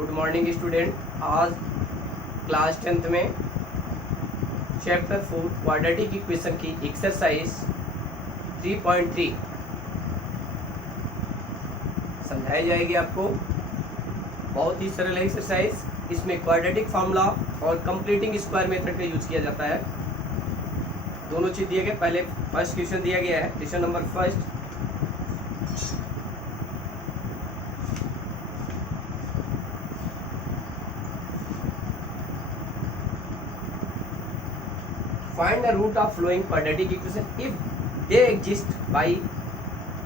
Good morning student. आज class 10th में chapter 4 quadratic equation की एक्सरसाइज 3.3 समझाई जाएगी आपको। बहुत ही सरल है एक्सरसाइज। इसमें क्वाड्रेटिक फार्मूला और कंप्लीटिंग स्क्वायर मेथड का यूज किया जाता है। दोनों चीज दिए गए। पहले फर्स्ट क्वेश्चन दिया गया है, question number first. Find the root of following quadratic equation if they exist by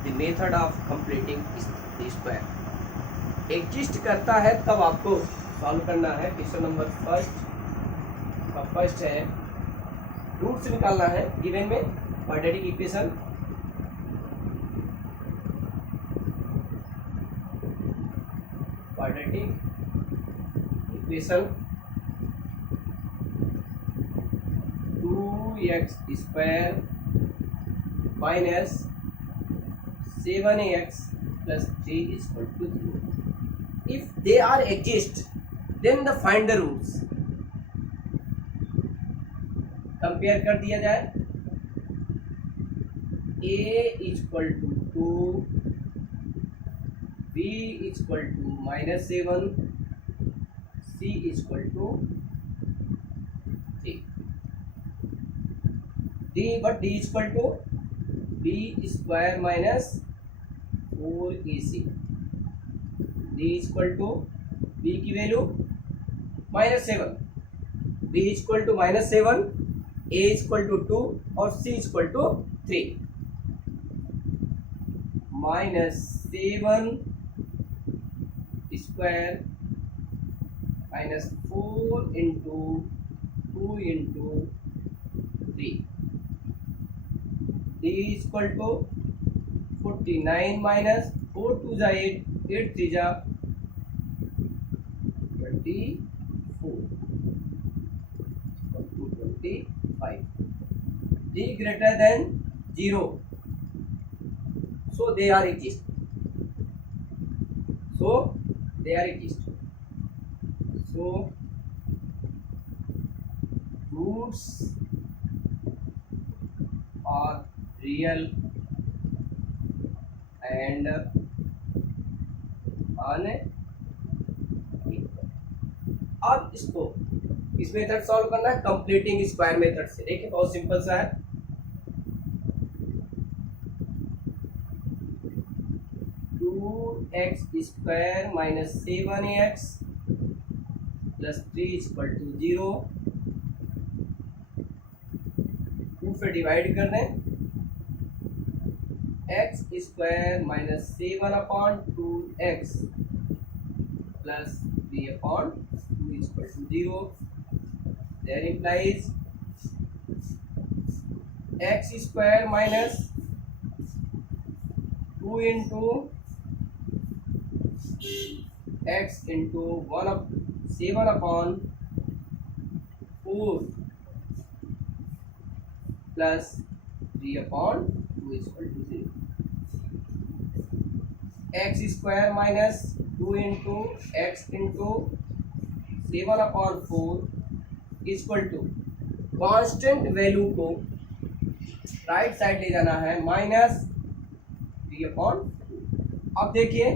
the method of completing the square। Exist करता है तब आपको सॉल्व करना है। क्वेश्चन नंबर फर्स्ट है, रूट्स निकालना है गिवन में quadratic equation. Quadratic equation 2x square minus 7x plus 3 is equal to 0। If they are exist, then the find the roots। Compare कर दिया जाए। a is equal to 2, b is equal to minus 7, c is equal to 3। d is equal to b square minus 4ac। d is equal to b की value -7, b is equal to -7, a is equal to 2 और c is equal to 3। -7 square minus 4 into 2 into 3। d is equal to 49 minus 4 2 जा 8, 8 3 जा 24 to 25। d greater than 0, so they are exist। so roots are real and unequal। अब इसको इस method solve करना है completing square method से। देखिए बहुत सिंपल सा है। 2x square minus 7x plus 3 is equal to 0। 2 से डिवाइड कर दें। x square minus 7 upon 2x plus 3 upon 2 is equal to 0। There implies x square minus 2 into x into 7 upon 4 plus 3 upon 2 is equal to 0। x square minus 2 into x into 7 upon 4 equal to constant value को right side ले जाना है minus 3 upon. अब देखिए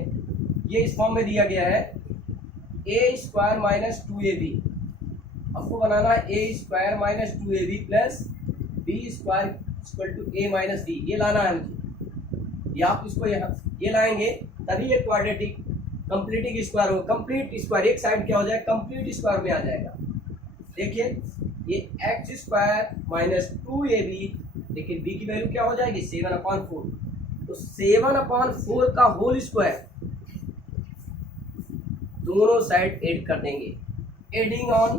ये इस form में दिया गया है a स्क्वायर माइनस 2ab। आपको बनाना है a square minus 2ab plus b square equal to a minus b। ये लाना है मुझे। ये आप इसको ये लाएंगे तभी ये क्वाड्रेटिक कंप्लीटिंग स्क्वायर हो। कंप्लीट स्क्वायर एक साइड क्या हो जाए, कंप्लीट स्क्वायर में आ जाएगा। देखिए ये x स्क्वायर माइनस 2ab, देखिए b की वैल्यू क्या हो जाएगी 7/4। तो 7/4 का होल स्क्वायर दोनों साइड ऐड कर देंगे। एडिंग ऑन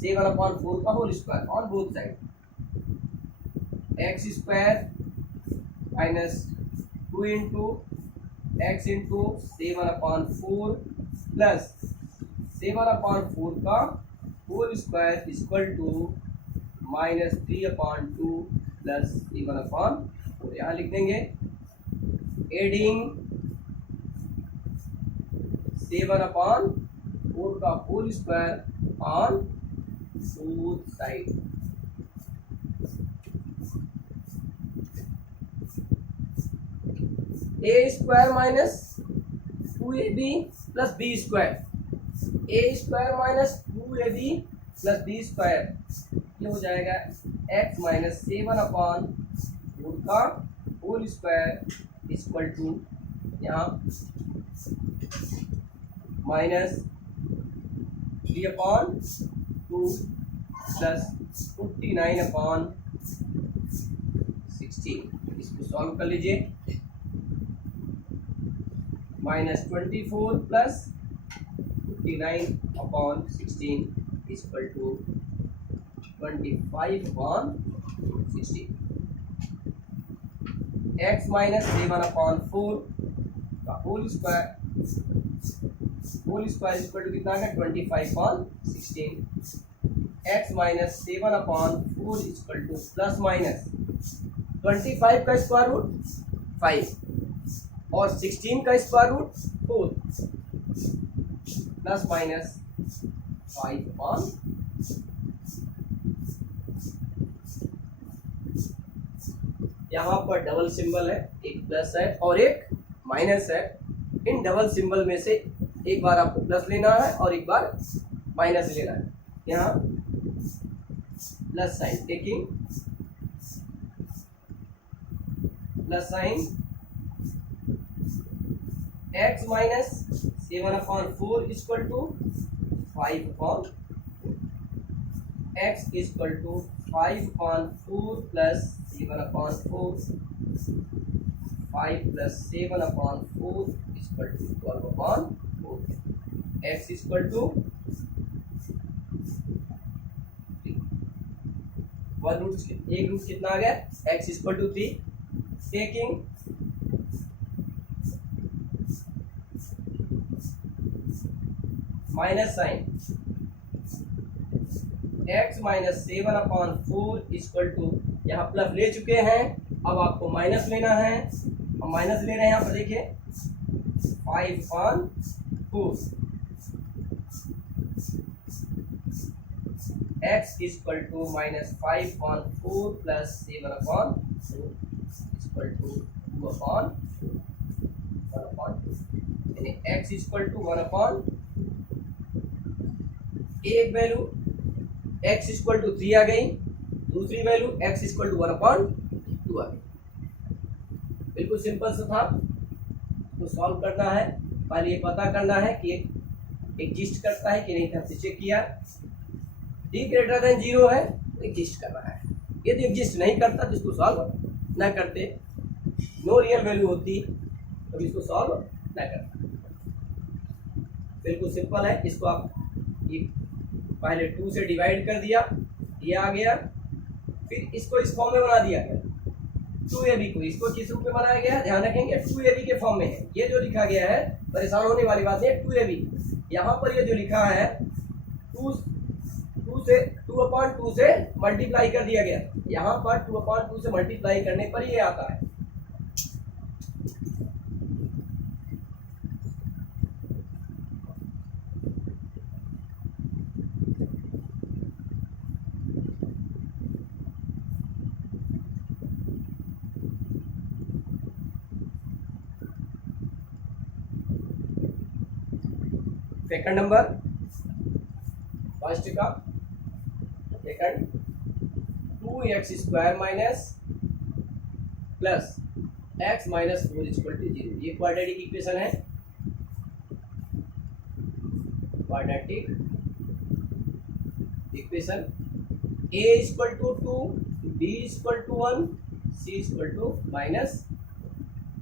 7/4 का whole square on both side. x square minus 2 into x into 7/4 plus 7/4 का whole square equal to minus 3/2 plus 7/4। यहाँ लिख देंगे एडिंग 7/4 4 का whole square on both side. A square minus 2ab plus B square, A square minus 2ab plus B square, ये हो जाएगा x minus 7 upon 4 का whole square equal to यहाँ minus 3 upon 2 plus 49 upon 16। इसको solve कर लीजिए। Minus 24 plus 59 upon 16 equal to 25 upon 16। x minus 7 upon 4 का whole square equal to कितना है 25 upon 16। x minus 7 upon 4 equal to plus minus 25 का square root 5 और 16 का square root 4 plus minus 5 upon यहाँ पर डबल सिंबल है, एक प्लस है और एक माइनस है। इन डबल सिंबल में से एक बार आपको प्लस लेना है और एक बार माइनस लेना है। यहाँ plus sign, taking plus sign x minus 7 upon 4 equal to 5 upon x equal to 5 upon 4 plus 7 upon 4, 5 plus 7 upon 4 equal to 12 upon 4। x equal to 1 root, एक रूट कितना आ गया x equal to 3। Taking minus sign x minus 7 upon 4 equal to, यहाँ plus ले चुके हैं, अब आपको माइनस लेना है। हम माइनस ले रहे हैं यहाँ पर देखिए 5 upon 4, x equal to minus 5 upon 4 plus 7 upon 4 equal to 2 upon 1 upon 2, यानी x इक्वल टू 1 अपॉन एक वैल्यू x इक्वल टू 3 आ गई, दूसरी value x equal to 1 upon 2 आ गई। बिल्कुल सिंपल सा था। तो सॉल्व करना है, पहले ये पता करना है कि एग्जिस्ट करता है कि नहीं, था चेक किया। d ग्रेटर देन 0 है तो एग्जिस्ट कर रहा है, यदि एग्जिस्ट नहीं करता तो इसको सॉल्व ना करते, नो रियल वैल्यू होती तो इसको सॉल्व ना करता। बिल्कुल सिंपल है। इसको आप ये पहले 2 से डिवाइड कर दिया, ये आ गया, फिर इसको इस फॉर्म में बना दिया गया 2ab को। इसको किस रूप में बनाया गया है ध्यान रखेंगे, 2ab के फॉर्म में है। ये जो लिखा गया है परेशान होने वाली बात नहीं है, 2ab। यहाँ पर ये जो लिखा है 2 अपॉन 2 से मल्टीप्लाई कर दिया गया, यहाँ पर 2 अपॉन 2 से मल्टीप्लाई करने पर ये आता है। सेकंड नंबर, फर्स्ट का second 2x square minus plus x minus 4 equal to 0। ये क्वाड्रेटिक इक्वेशन है, quadratic equation. a equal to 2, b equal to 1, c equal to minus.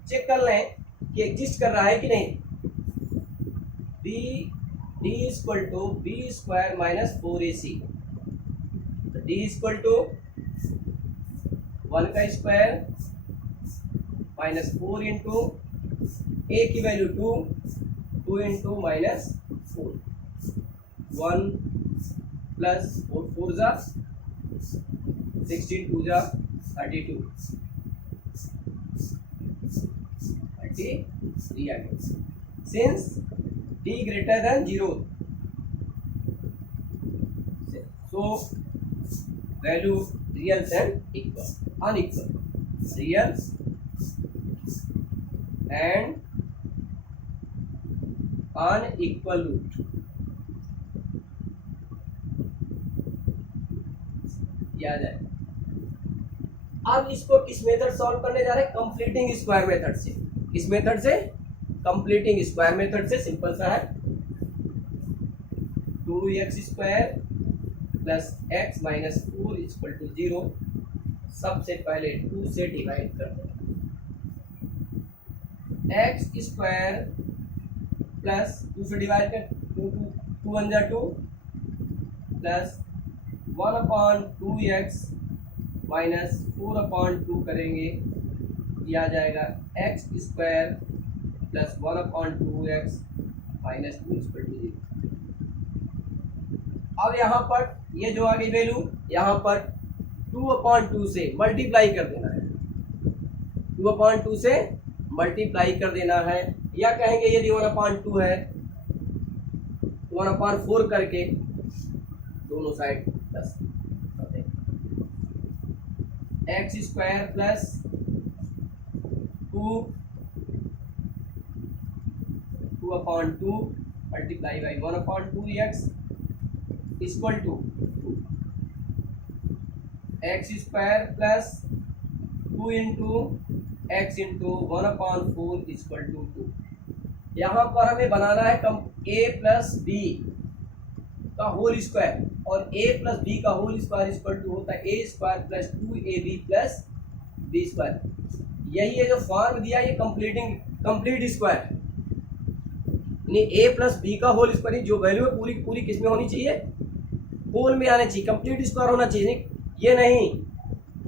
Check कर लें कि एग्जिस्ट कर रहा है कि नहीं। d equal to B square minus 4ac, तो d इक्वल टू 1 का स्क्वायर माइनस 4 इंटू ए की वैल्यू 2 इंटू माइनस 4, 1 प्लस 4 जा 16, 2 जा 32, 33 आ गया। Since d greater than 0, So value real and equal, unequal, real and unequal root किया जाए। अब इसको किस मेथड सॉल्व करने जा रहे हैं? कंप्लीटिंग स्क्वायर मेथड से। किस मेथड से? कंप्लीटिंग स्क्वायर मेथड से। सिंपल सा है, 2x² plus x minus 4 equal to 0। सबसे पहले 2 से डिवाइड कर दो, x² प्लस 2 से डिवाइड कर, 2 1 जा 2 प्लस 1/2x माइनस 4/2 करेंगे, यह आ जाएगा x² plus 1/2x minus 2 equal to 0। अब यहाँ पर ये जो आ गई वैल्यू, यहाँ पर 2/2 से मल्टीप्लाई कर देना है, 2/2 से मल्टीप्लाई कर देना है, या कहेंगे यदि 1/2 है 1/4 करके दोनों side plus x² plus 2/2 multiply by 1/2x equal to x² plus 2 into x into 1/4 equal to 2। यहाँ पर हमें बनाना है a प्लस बी का होल स्क्वायर, और a प्लस बी का होल स्क्वायर इक्वल टू होता है a² plus 2ab plus b²। यही है जो फॉर्म दिया, ये कंप्लीट स्क्वायर, यानी a प्लस बी का होल स्क्वायर, जो वैल्यू है पूरी पूरी किस में होनी चाहिए? होल में आने चाहिए, कंप्लीट स्क्वायर होना चाहिए। ये नहीं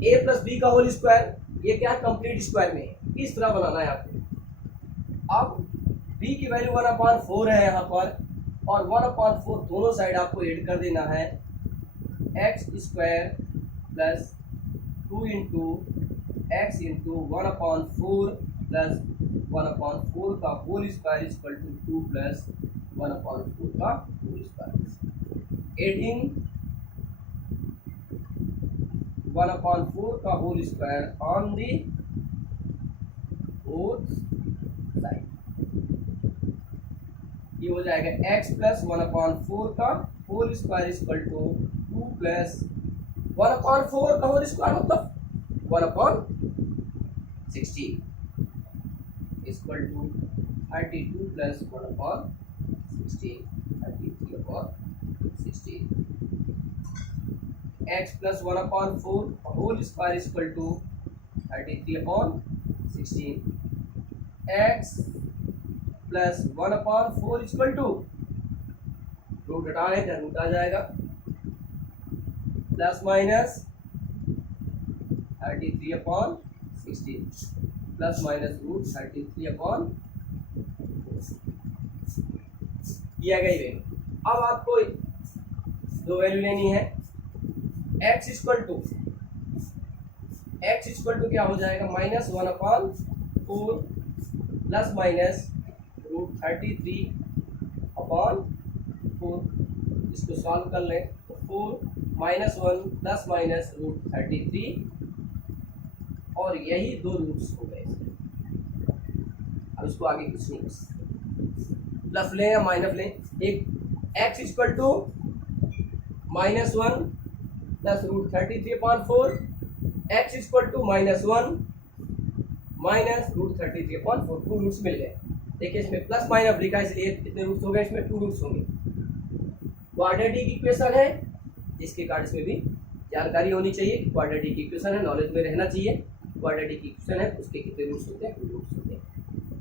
a प्लस बी का होल स्क्वायर, ये क्या कंप्लीट स्क्वायर में, इस तरह बनाना है आपको। अब b की वैल्यू 1/4 है यहाँ पर, और 1/4 दोनों साइड आपको ऐड कर देना है, x² plus 2 into x into 1/4 plus 1/4 का whole square equal to 2 plus 1/4 का होल स्क्वायर, एडिंग 1/4 का whole square on the both side. ये हो जाएगा x प्लस 1/4 का whole square equal to 2 plus 1/4 का होल स्क्वायर मतलब 1/16 equal to 32 plus 1/16, 33/16। x plus 1/4 whole square equal to 33/16, x plus 1/4 equal to, root हटा रहे हैं, रूट आ जाएगा, plus minus 33/16 plus minus root 33/4 किया गई वैल्यू। अब आपको दो वैल्यू लेनी है, x इक्वल टू क्या हो जाएगा? -1/4 प्लस माइनस रूट 33/4। इसको सॉल्व कर लें तो 4 -1 प्लस माइनस रूट 33, और यही दो रूट्स हो गए। अब इसको आगे कुछ नहीं, प्लस लें या माइनस लें, एक x equal to -1 plus root 33/4, x equal to -1 minus root 33/4, 2 roots मिल गए। देखिए इसमें प्लस माइनस लिखा है, इसलिए कितने रूट्स हो गए? इसमें 2 रूट्स होंगे। क्वाड्रेटिक इक्वेशन है, जिसके कारण इसमें भी जानकारी होनी चाहिए। क्वाड्रेटिक इक्वेशन है, नॉलेज में रहना चाहिए। क्वाड्रेटिक इक्वेशन है, उसके कितने रूट्स होते हैं? 2 रूट्स होते हैं।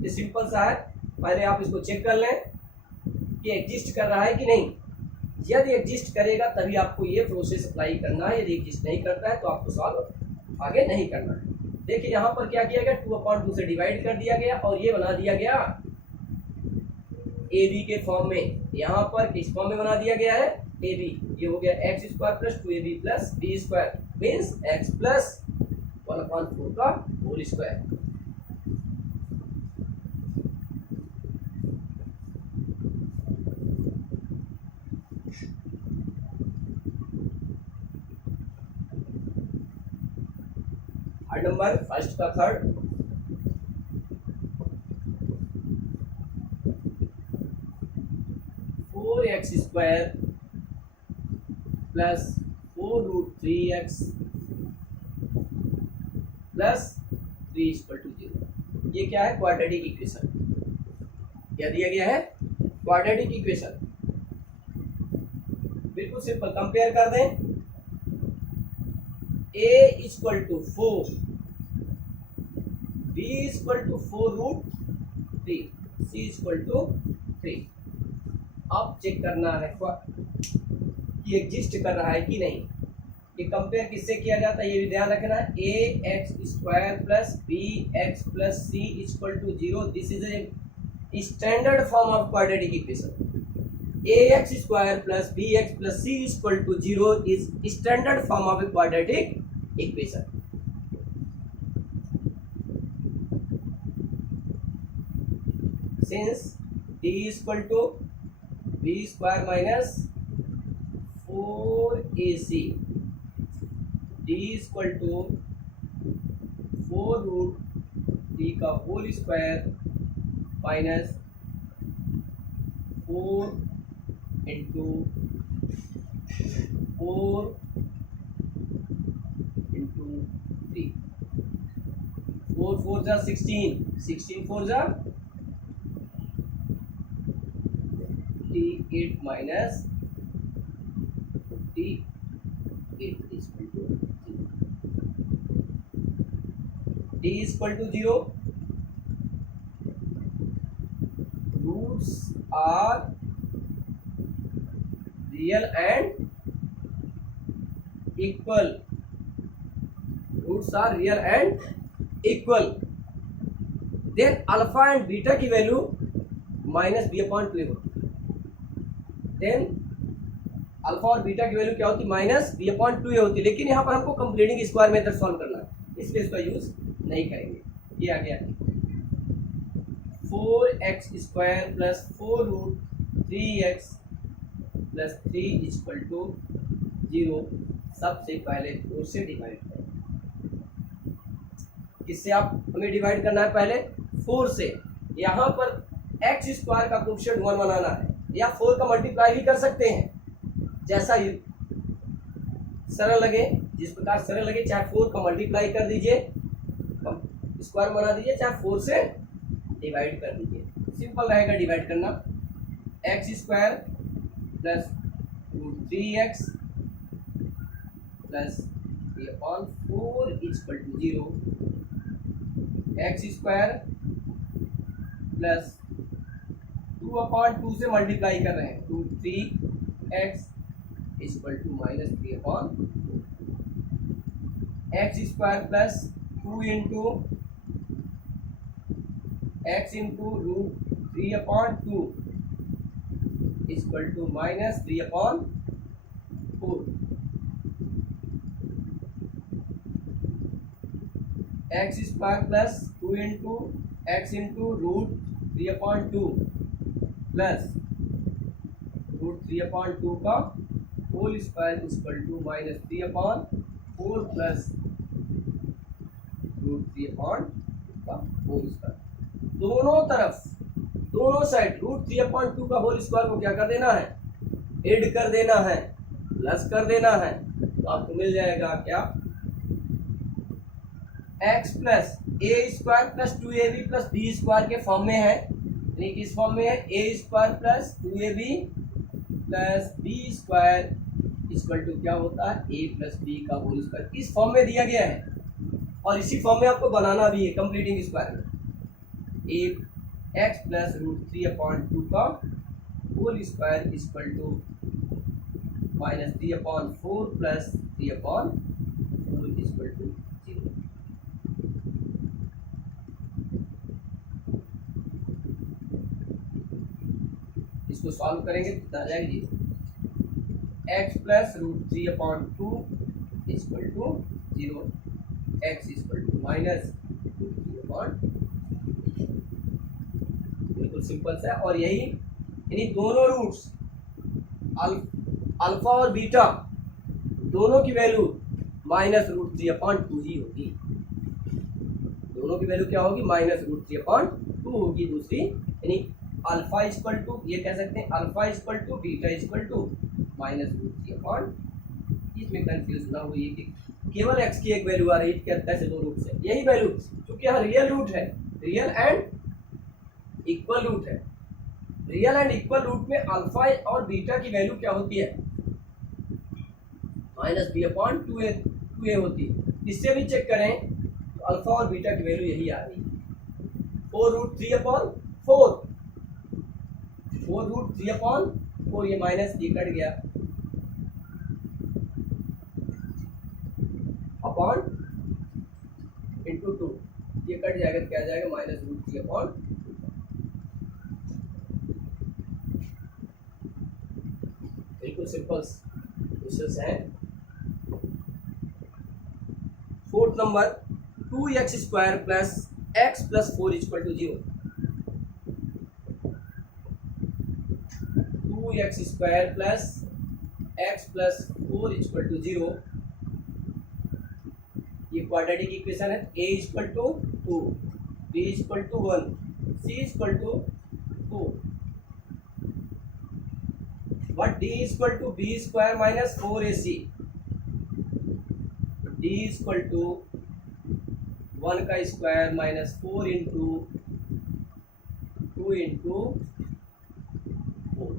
ये सिंपल सा है, पहले आप इसको चेक कर लें कि एग्जिस्ट कर रहा है कि नहीं। यदि एग्जिस्ट करेगा तभी आपको ये प्रोसेस अप्लाई करना है, यदि एग्जिस्ट नहीं करता है तो आपको सॉल्व आगे नहीं करना है। देखिए यहाँ पर क्या किया गया, 2/2 से डिवाइड कर दिया गया, और ये बना दिया गया ए बी के फॉर्म में। यहाँ पर किस फॉर्म में बना दिया गया है? A b. ये हो गया x² plus 2ab plus b² means x plus 1/4 का whole square. Third number, first का third, four x square plus 4√3x plus 3 equal to 0। ये क्या है? Quadratic equation. क्या दिया गया है? Quadratic equation. बिल्कुल सिंपल, कंपेयर कर दें। a equal to 4, b equal to 4√3, c equal to 3। अब चेक करना है कि एग्जिस्ट कर रहा है कि नहीं। ये कंपेयर किससे किया जाता है ये भी ध्यान रखना है। A x square plus b x plus c equal to 0, this is a standard form of quadratic equation. A x square plus b x plus c equal to 0 is standard form of a quadratic equation. Since d equal to B square minus 4ac, d equal to 4√3 का whole square minus 4 into 4 into 3, 4 4 जा 16, 16 4 जा 58 minus 58 equal to 0। d equal to 0, roots are real and equal, roots are real and equal. Then alpha and beta की value minus b upon 2 होती है। Then alpha और beta की value क्या होती है? माइनस b अपॉन 2 होती है। लेकिन यहाँ पर हमको कंप्लीटिंग स्क्वायर मेथड सॉल्व करना है, इसलिए इसका यूज नहीं करेंगे। ये आ गया 4x square plus 4√3x plus 3 equal to 0। सबसे पहले 4 से डिवाइड करें। किससे आप हमें डिवाइड करना है? पहले 4 से। यहाँ पर x स्क्वायर का कोएफिशिएंट 1 बनाना है, या 4 का मल्टीप्लाई भी कर सकते हैं, जैसा सरल लगे, जिस प्रकार सरल लगे। चाहे 4 का मल्टीप्लाई कर दीजिए, स्क्वायर बना दीजिए, चाहे 4 से डिवाइड कर दीजिए, सिंपल रहेगा डिवाइड करना। X square plus 3x plus 3/4 equal to 0। X square plus 2/2 से मल्टीप्लाई कर रहे हैं, 2 3x equal to minus 3/2। X square plus 2 into x into √3/2 equal to minus 3/4। X square plus 2 into x into √3/2 plus √3/2 का whole square equal to minus 3/4 plus √3/2 का whole square. दोनों तरफ, दोनों side √3/2 का होल स्क्वायर को क्या कर देना है? ऐड कर देना है, प्लस कर देना है, तो आपको मिल जाएगा क्या? x plus a square plus 2ab plus B square के फॉर्म में है, यानी किस फॉर्म में है? A square plus 2ab plus B square equal to क्या होता है? ए प्लस बी का होल स्क्वायर। इस फॉर्म में दिया गया है और इसी फॉर्म में आपको बनाना भी है कंप्लीटिंग स्क्वायर में। ए एक्स प्लस √3/2 का whole square equal to minus 3/4 plus 3/4 equal to 0। इसको सॉल्व करेंगे तो आ जाएगी x plus √3/2 equal to 0, x equal to minus √3/2। बिल्कुल सिंपल सा। और यही यानी दोनों रूट्स अल्फा और बीटा दोनों की वैल्यू माइनस √3/2 ही होगी। दोनों की वैल्यू क्या होगी, -√3/2 होगी दूसरी, यानी अल्फा इक्वल टू, ये कह सकते हैं alpha equal to beta equal to -√3/2। इसमें कंफ्यूज ना हुई कि केवल x की एक वैल्यू आ रही है, क्या कैसे दो रूट से, यही वैल्यू क्योंकि यहाँ रियल रूट है, रियल एंड इक्वल रूट है, रियल एंड इक्वल रूट में अल्फा और बीटा की वैल्यू क्या होती है, -b/2a होती है। इससे भी चेक करें तो अल्फा और बीटा की वैल्यू यही आ रही है, 4√3/4, 4√3/4, ये माइनस ये कट गया अपॉन इंटू 2, ये कट जाएगा तो क्या जाएगा, -√3/2। बिल्कुल सिंपल क्वेश्चन है। Fourth number, 2x² plus x plus 4 equal to 0। 2x² plus x plus 4 equal to 0, ये क्वाड्रेटिक इक्वेशन है। a equal to 2, b equal to 1, c equal to 2, but d equal to b² minus 4ac, d equal to 1 का square minus 4 into 2 into 4,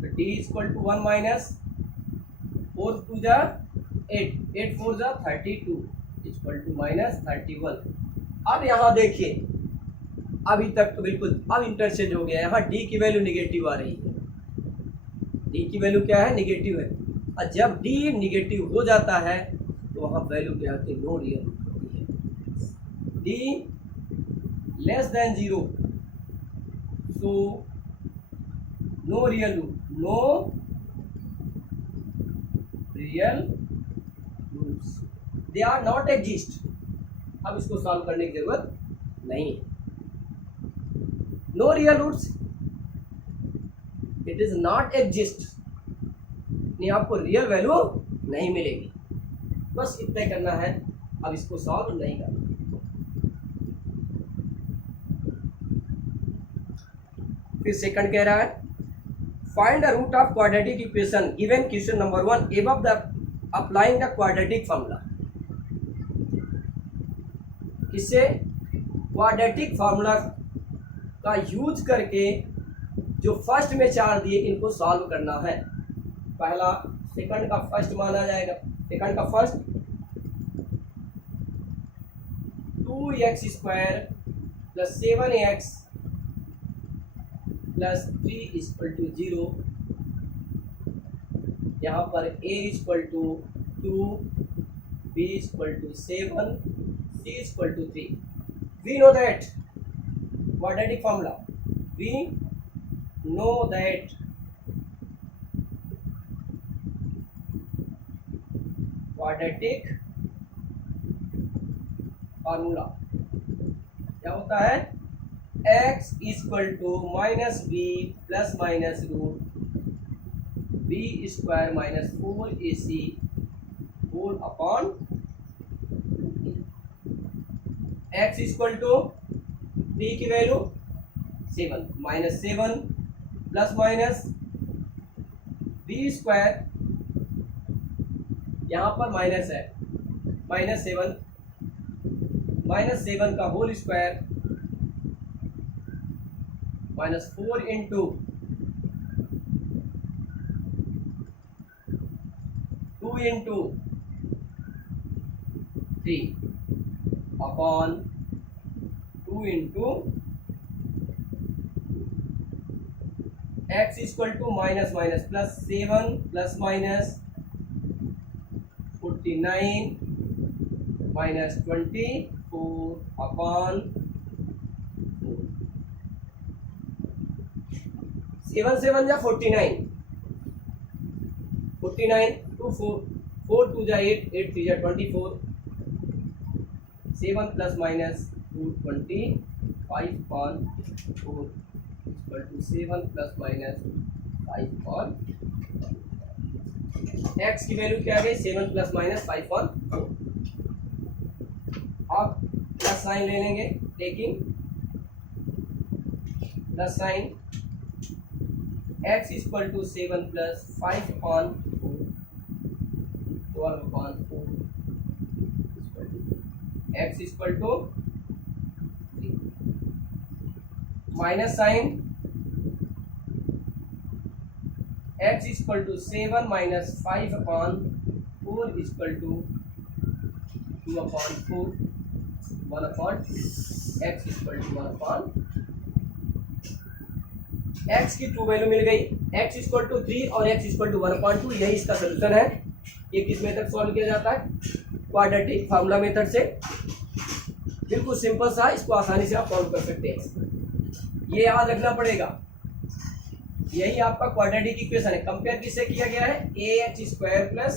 तो d equal to 1 minus 4 टू जा 8, 8 4 जा 32 equal to -31। अब यहाँ देखिए, अभी तक तो बिल्कुल, अब इंटरचेंज हो गया, यहाँ d की वैल्यू निगेटिव आ रही है, d की वैल्यू क्या है, निगेटिव है, और जब d निगेटिव हो जाता है तो वहाँ वैल्यू क्या होती है, नो रियल होती है। d less than 0, so no real root, no real roots, they are not exist. अब इसको सॉल्व करने की जरूरत नहीं है। No real roots, it is not exist, नहीं आपको रियल वैल्यू नहीं मिलेगी, बस इतना ही करना है, अब इसको सॉल्व नहीं करना। फिर सेकंड कह रहा है, find the root of quadratic equation given question number 1 above the applying the quadratic formula. इससे क्वाड्रेटिक फार्मूला का यूज करके जो फर्स्ट में चार दिए इनको सॉल्व करना है। पहला सेकंड का फर्स्ट माना जाएगा, सेकंड का first 2x² plus 7x plus 3 equal to 0, यहाँ पर a equal to 2, b equal to 7, c equal to 3। We know that quadratic formula, we know that quadratic formula क्या होता है, x equal to -b plus minus root b² minus 4ac whole upon x equal to b की value 7, -7 plus minus b², यहाँ पर minus है, -7 का whole square -4 into 2 into 3 upon 2 into x equal to minus plus 7 plus minus 49 minus 24 upon 7 7 जा 49, 2 4 2 जा 8, 8 3 जा 24, 7 plus minus 25 upon 4 equal to 7 plus minus 5 upon, x की value क्या आ गई, 7 प्लस माइनस 5 अपॉन 4। अब क्या साइन ले लेंगे, taking plus sign x equal to 7 plus 5 upon 12 upon 4 x equal to minus sign x equal to 7 minus 5 upon 4 equal to 2 upon 4 1 upon x equal to 1 upon x की true value मिल गई, x equal to 3 और x equal to 1/2, यही इसका solution है। ये किस method solve किया जाता है? क्वाड्रेटिक फार्मूला मेथड से। बिल्कुल सिंपल सा, इसको आसानी से आप सॉल्व कर सकते हैं। ये याद रखना पड़ेगा, यही आपका क्वाड्रेटिक इक्वेशन है। कंपेयर किससे किया गया है? ax² plus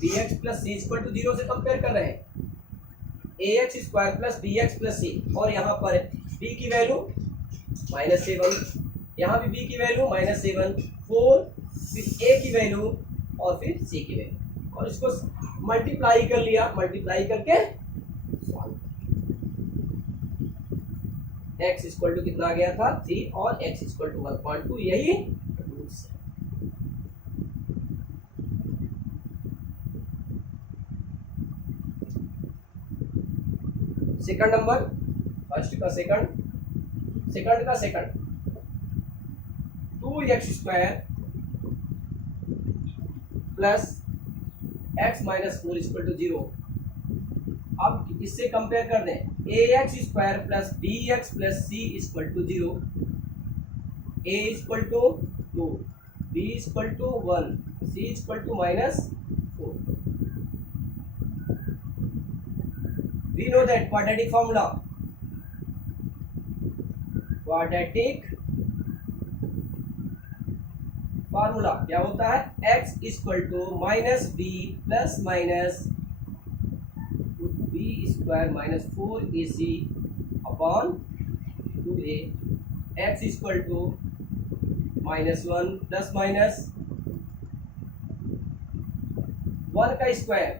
bx plus c equal to 0 से कंपेयर कर रहे हैं। ax² plus bx plus c, और यहाँ पर b की वैल्यू -7, यहाँ भी b की वैल्यू -7, 4, फिर a की वैल्यू और फिर c की वैल्यू, और इसको मल्टीप्लाई कर लिया, मल्टीप्लाई करके x इक्वल टू कितना आ गया था? 3 और x इक्वल टू 1/2, यही रूट्स है। सेकंड नंबर, फर्स्ट का सेकंड, सेकंड का second, 2x² plus x minus 4 equal to 0। अब इससे कंपेयर कर दें, ax² plus bx plus c equal to 0, a equal to 2, b equal to 1, c equal to -4। We know that quadratic formula, quadratic formula क्या होता है? x equal to -b plus minus b² minus 4ac upon 2a, x equal to -1 plus minus 1 का square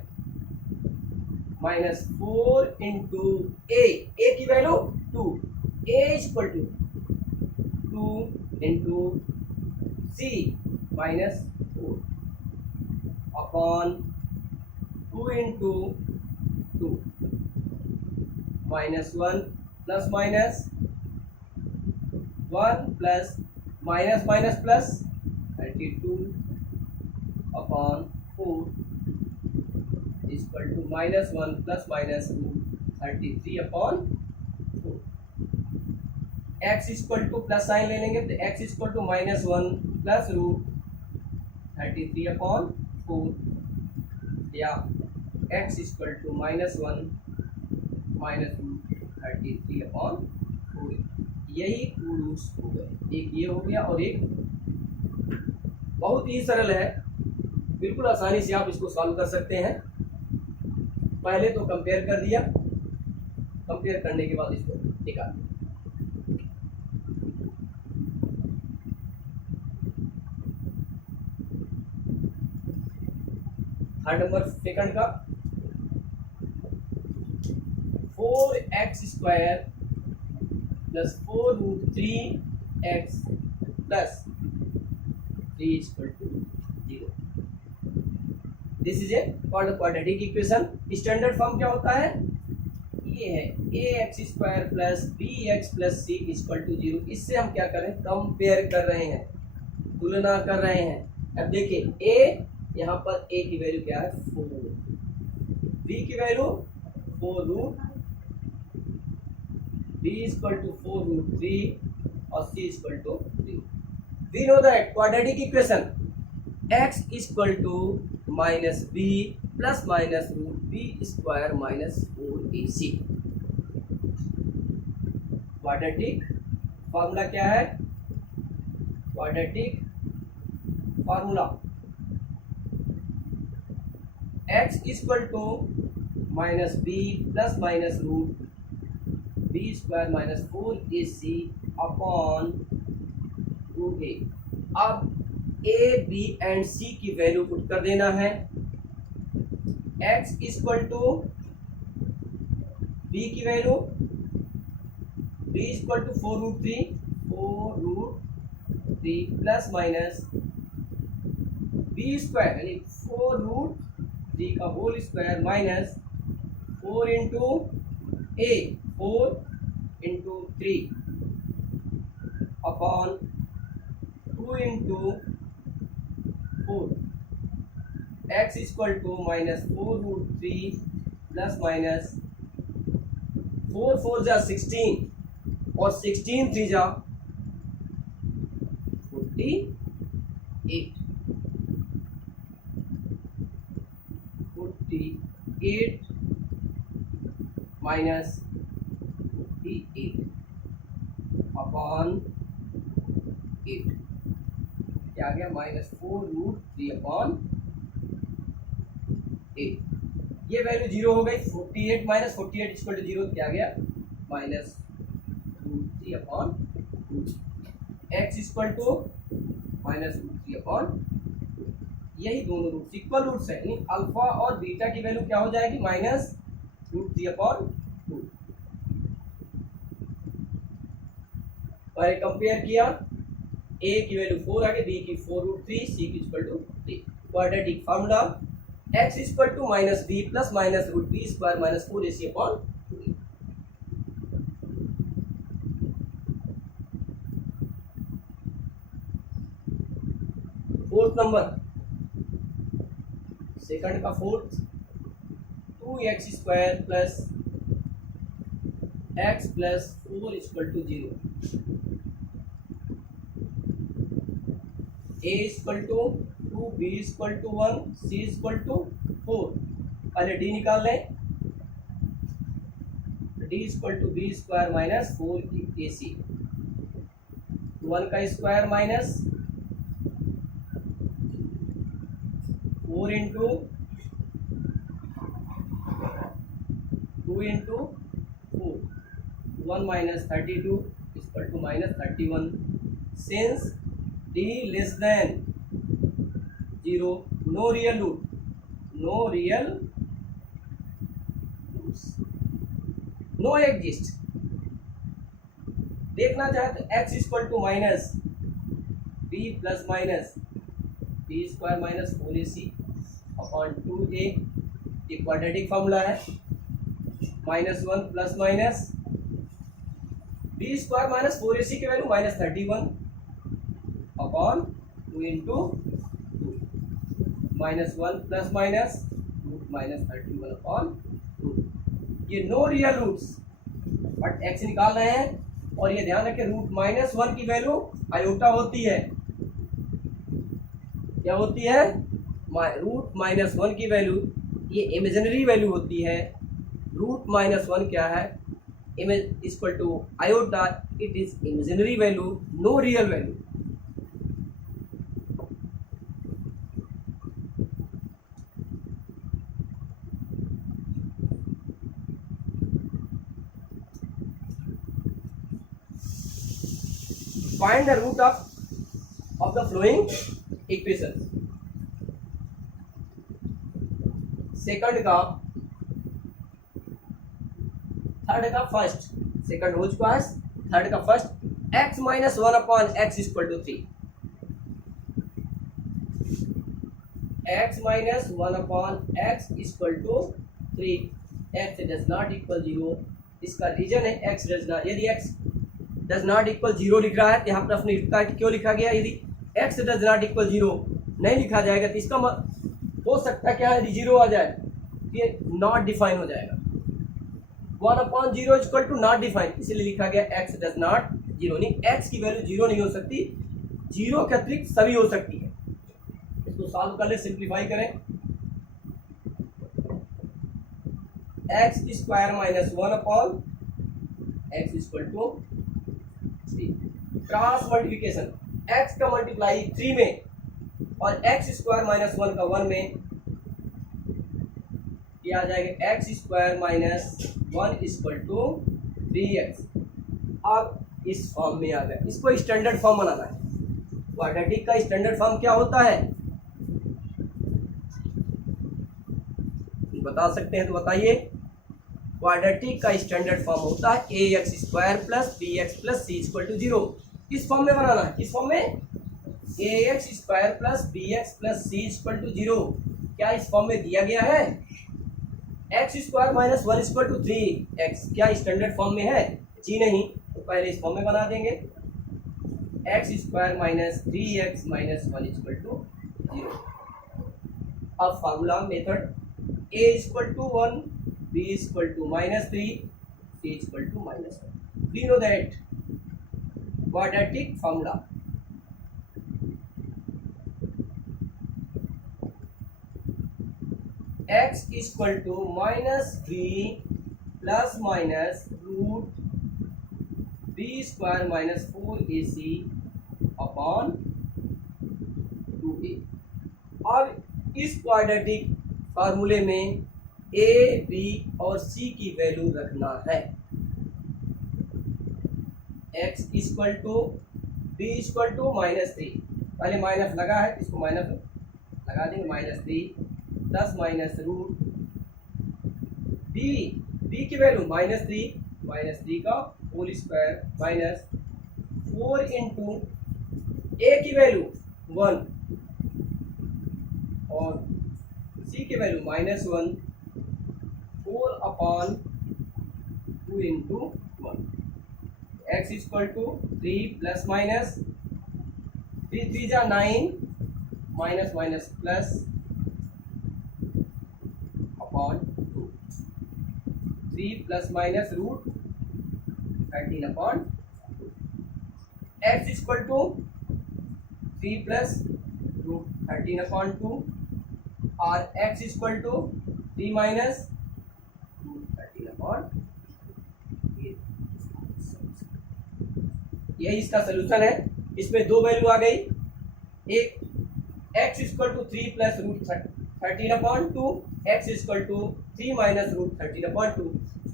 -4 into a की value 2, a equal to 2 into c -4 upon 2 into 2 -1 plus minus 1 plus minus minus plus 32 upon 4 equal to -1 plus minus 33 upon 4। x equal to plus sign ले लेंगे, तो x equal to -1 plus √33 upon 4, या x equal to -1 minus √33 upon 4। यही two roots हो गए, एक ये हो गया और एक, बहुत ही सरल है, बिल्कुल आसानी से आप इसको सॉल्व कर सकते हैं। पहले तो कंपेयर कर दिया, कंपेयर करने के बाद इसको निकाल दिया। थर्ड नंबर सेकंड का, 4x² plus 4√3x plus 3 equal to 0। This is a quadratic equation. Standard form क्या होता है? ये है ax² plus bx plus c equal to 0। इससे हम क्या करें? कंपेयर कर रहे हैं, तुलना कर रहे हैं। अब देखिए a, यहाँ पर a की वैल्यू क्या है? 4, b की वैल्यू 4√, b इक्वल टू 4√3 और c equal to 3। We know that quadratic equation x equal to -b plus minus √b² minus 4ac। Quadratic formula क्या है? Quadratic formula x equal to -b plus minus √b² minus 4ac upon 2a। अब a, b and c की value put कर देना है। x equal to b b की value b equal to 4√3 plus minus b square यानी 4√3 का whole square minus 4 into a 4 into 3 upon 2 into 4 x equal to minus 4√3 plus minus 4 4 जा 16 और 16 3 जा 48 माइनस 48 अपॉन 8 क्या आ गया माइनस 4√3 अपॉन 8। ये वैल्यू जीरो हो गई। 48 माइनस 48 इक्वल टू जीरो क्या आ गया minus √3 upon 2। X equal to minus √3 upon, यही दोनों रूट्स इक्वल रूट्स है, यानी अल्फा और बीटा की वैल्यू क्या हो जाएगी माइनस √3 अपॉन 2। और कंपेयर किया, a की वैल्यू 4 आ गई, b की 4√3, c की equal to 3। Quadratic formula x equal to minus b plus minus √b square minus 4ac upon 2। Fourth number, second का fourth, 2x square plus x plus 4 equal to 0। a equal to 2, b equal to 1, c equal to 4। पहले d निकाल लें, d equal to b square minus 4ac, 1 का square minus 4 into 2 into 4, 1 minus 32 equal to minus 31। Since d less than 0, no real root, no real no exist. देखना चाहे तो x equal to minus b plus minus b square minus 4ac upon 2a, ये quadratic formula है। -1 plus minus b square minus 4ac की value minus 31 upon 2 into 2, -1 plus minus root minus 31 upon 2। ये no real roots but x निकाल रहे हैं, और ये ध्यान रखें √-1 की वैल्यू आयोटा होती है। क्या होती है √-1 की वैल्यू, ये इमेजिनरी वैल्यू होती है। √-1 क्या है equal to iota, it is imaginary value, no real value. Find the root of the flowing equation। Second का, थर्ड का फर्स्ट, सेकंड हो चुका है, थर्ड का first, x minus 1 upon x equal to 3। x minus 1 upon x equal to 3, x does not equal 0। इसका reason है x does not, यदि x does not equal 0 लिख रहा है तो यहाँ प्रश्न लिखता है कि क्यों लिखा गया। यदि x डज नॉट इक्वल 0 नहीं लिखा जाएगा तो इसका हो सकता है क्या है, 0 आ जाए, ये नॉट डिफाइन हो जाएगा। 1 upon 0 equal to not define, इसलिए लिखा गया x डज नॉट 0, नहीं x की वैल्यू 0 नहीं हो सकती, 0 के अतिरिक्त सभी हो सकती है। इसको सॉल्व कर ले, सिंप्लीफाई करें। x square minus 1 upon x equal to 3। Cross multiplication, x का मल्टीप्लाई 3 में और x स्क्वायर माइनस 1 का 1 में, क्या आ जाएगा x square minus 1 equal to 3x। अब इस फॉर्म में आ गया, इसको स्टैंडर्ड फॉर्म बनाना है। क्वाड्रेटिक का स्टैंडर्ड फॉर्म क्या होता है बता सकते हैं तो बताइए। क्वाड्रेटिक का स्टैंडर्ड फॉर्म होता है a x square plus b x plus c equal to zero. किस फॉर्म में बनाना है, किस फॉर्म में, a x square plus b x plus c equal to zero. क्या इस फॉर्म में दिया गया है, x square minus one equal to three x, क्या स्टैंडर्ड फॉर्म में है, जी नहीं, तो पहले इस फॉर्म में बना देंगे, x square minus three x minus one equal to zero. अब formula method, a equal to one, b equal to minus three, c equal to minus one. We know that quadratic formula, x equal to minus b plus minus root b square minus four a c upon two a. अब इस quadratic फार्मूले में A B और सी की value रखना है। x equal to B equal to minus three, पहले minus लगा है इसको माइनस लगा देंगे, minus three plus minus root B की वैल्यू माइनस थ्री का whole square minus four into ए की वैल्यू वन और सी की value minus one, four upon two into one. X equal to three plus minus three जा nine minus minus plus upon two, three plus minus root 13 upon two. X equal to three plus root 13 upon two और x equal to three minus root 13 upon, यही इसका solution है। इसमें दो value आ गई, एक x equal to three plus root 13 upon two, x equal to three minus root 13 upon two.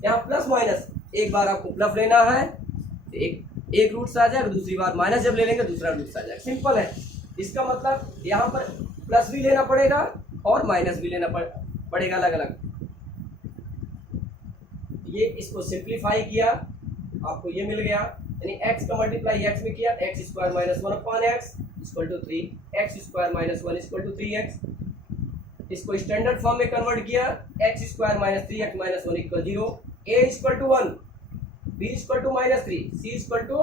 यहाँ प्लस माइनस एक बार आपको प्लस लेना है, एक रूट से आ जाएगा, दूसरी बार माइनस जब ले लेंगे दूसरा रूट से आ जाएगा, सिंपल है। इसका मतलब यहाँ पर प्लस भी लेना पड़ेगा और माइनस भी लेना पड़ेगा अलग अलग। ये इसको सिंप्लीफाई किया, आपको ये मिल गया, यानी x का मल्टीप्लाई x में किया, x square minus one upon x equal to three, x square minus one equal to three x. इसको स्टैंडर्ड फॉर्म में कन्वर्ट किया, x square minus three x minus one equal zero, a equal to one, b equal to minus three, c equal to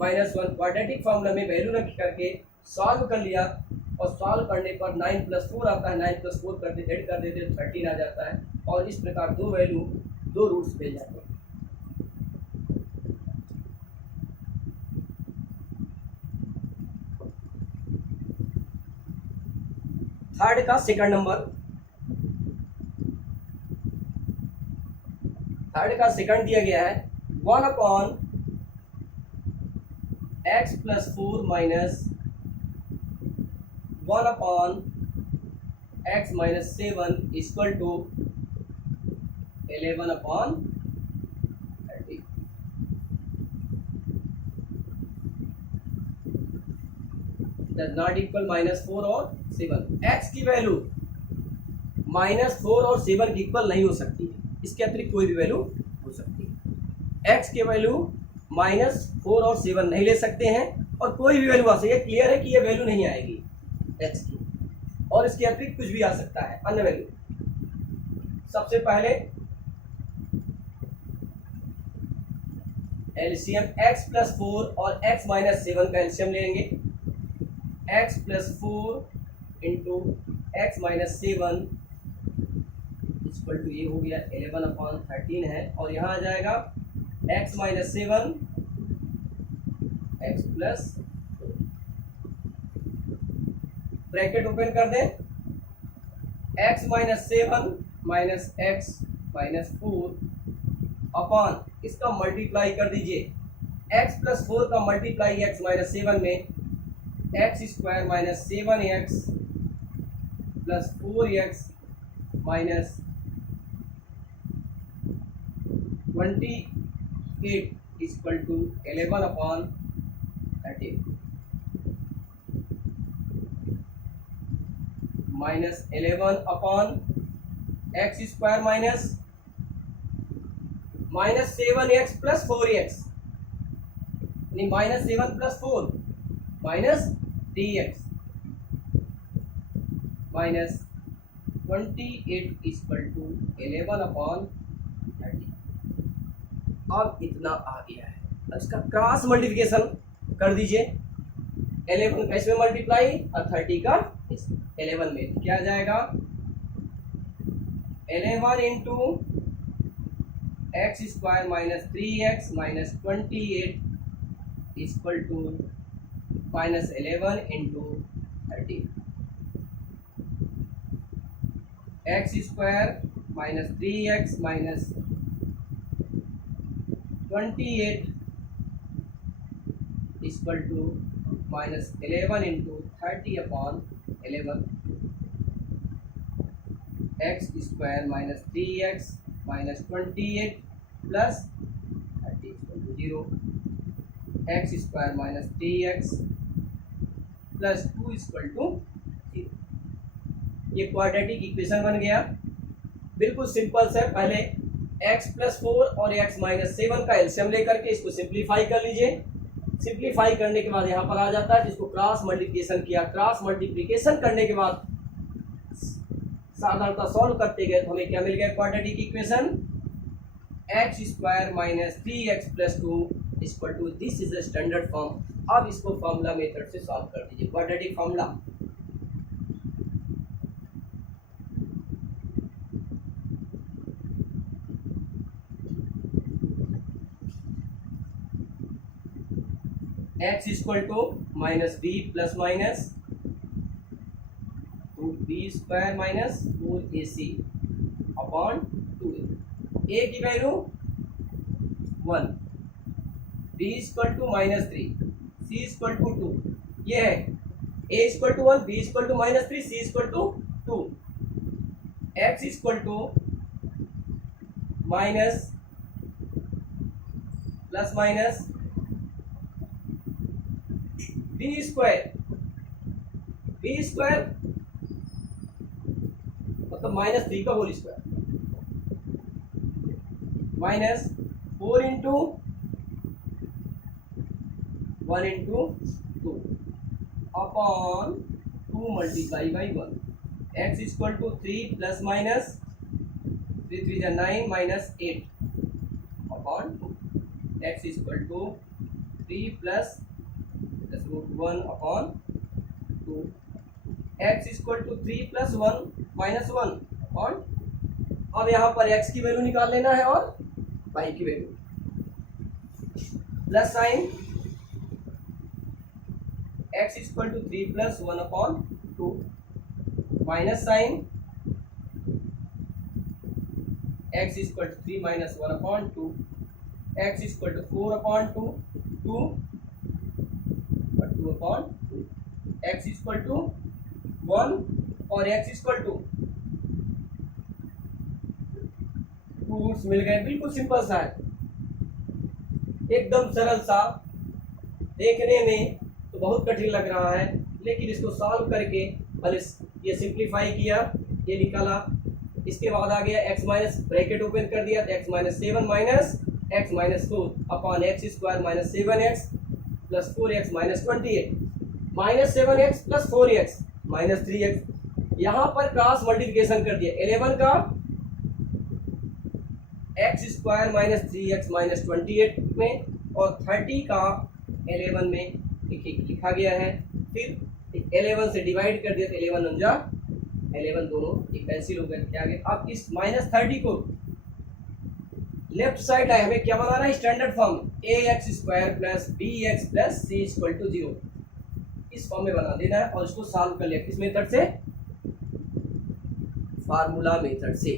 minus one. Quadratic formula में value रख करके solve कर लिया और solve करने पर 9 प्लस 4 आता है, 9 प्लस 4 कर देते 13 आ जाता है और इस प्रकार दो वैल्यू दो रूट्स मिल जाते हैं। थर्ड का सेकंड नंबर, थर्ड का सेकंड दिया गया है, one upon x plus four minus one upon x minus seven equal to 11 upon 30। Does not equal minus four और सेवन। एक्स की वैल्यू माइनस फोर और सेवन की इक्वल नहीं हो सकती है, इसके अतिरिक्त कोई भी वैल्यू हो सकती है। एक्स की वैल्यू माइनस फोर और सेवन नहीं ले सकते हैं और कोई भी वैल्यू आ सकती है, क्लियर है कि ये वैल्यू नहीं आएगी एक्स की, और इसके अतिरिक्त कुछ भी आ सकता है अन्य वैल्यू। सबसे पहले एलसीएम एक्स प्लस फोर और एक्स माइनस सेवन का एलसीएम लेंगे, x plus four into x minus seven equal to ये हो गया 11 अपॉन 13 है, और यहाँ आ जाएगा x minus seven x plus, bracket open कर दें, x minus seven minus x minus four upon इसका मल्टीप्लाई कर दीजिए, एक्स प्लस फोर का मल्टीप्लाई एक्स माइनस सेवन में x square minus seven x plus four x minus 28 equal to 11 upon 13 minus 11 upon x square minus -7x plus 4x, यानी -7 plus 4 -3x minus 28 equal to 11/30। अब इतना आ गया है, अब इसका cross multiplication कर दीजिए। 11 का इसमें मल्टीप्लाई और 30 का 11 में, क्या आ जाएगा 11 into x square minus 3x minus 28 equal to -11 into 30। X square minus 3x minus 28 equal to -11 into 30/11। X square minus 3x minus 28 plus 30 equal to 0। X square minus 3x plus 2 equal to 0। ये quadratic equation बन गया। बिल्कुल simple से पहले x plus 4 और x minus 7 का LCM लेकर के इसको सिंप्लीफाई कर लीजिए। सिंप्लीफाई करने के बाद यहाँ पर आ जाता है, जिसको क्रॉस मल्टीप्लिकेशन किया। क्रॉस मल्टीप्लिकेशन करने के बाद साधारणतः सॉल्व करते गए तो हमें क्या मिल गया, quadratic equation x square minus 3x plus 2 equal to, this is the standard form. अब इसको फॉर्मूला मेथड से सॉल्व कर दीजिए। Quadratic formula x equal to minus b plus minus 2b square minus 4ac upon 2a। a की value 1, b equal to -3, c equal to 2। ये है a equal to 1, b equal to -3, c equal to 2। x equal to minus plus minus b square मतलब -3 का whole square minus 4 into 1 into 2 upon 2 multiply by 1। X equal to 3 plus minus 3 3 जा 9 minus 8 upon 2। X equal to 3 plus √1 upon 2। X equal to 3 plus 1 minus 1 upon, अब यहाँ पर x की value निकाल लेना है और y की वैल्यू। Plus sign x equal to 3 plus 1 upon 2, minus sign x equal to 3 minus 1 upon 2, x equal to 4 upon 2, 2 upon 2। x equal to 1 और x इक्वल टू 2 रूट्स मिल गए। बिल्कुल सिंपल सा है, एकदम सरल सा। देखने में तो बहुत कठिन लग रहा है, लेकिन इसको सॉल्व करके पहले ये सिंप्लीफाई किया, ये निकाला। इसके बाद आ गया x माइनस, ब्रैकेट ओपन कर दिया तो x minus 7 minus x minus 4 upon x square minus 7x plus 4x minus 28 minus 7x plus 4x minus 3x। यहाँ पर क्रॉस मल्टीप्लिकेशन कर दिया। 11 का x square minus 3x minus 28 में और 30 का 11 में लिखा गया है। फिर 11 से डिवाइड कर दिया तो 11 उनजा 11, दोनों एक कैंसिल हो गए। क्या गया, अब इस माइनस 30 को लेफ्ट साइड है, हमें क्या बनाना है, standard form ax square plus bx plus c equal to 0, इस फॉर्म में बना देना है और इसको सॉल्व कर लिया। किस मेथड से, फार्मूला मेथड से।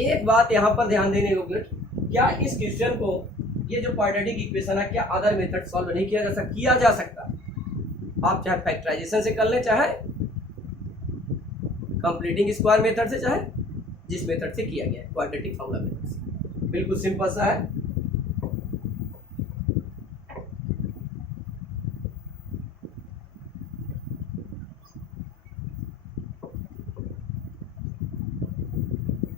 एक बात यहाँ पर ध्यान देने योग्य, क्या इस क्वेश्चन को, ये जो क्वाड्रेटिक इक्वेशन है, क्या अदर मेथड सॉल्व नहीं किया जा सकता? किया जा सकता। आप चाहे फैक्टराइजेशन से कर लें, चाहे कंप्लीटिंग स्क्वायर मेथड से, चाहे जिस मेथड से किया गया है क्वाड्रेटिक फार्मूला मेथड से। बिल्कुल सिंपल सा है।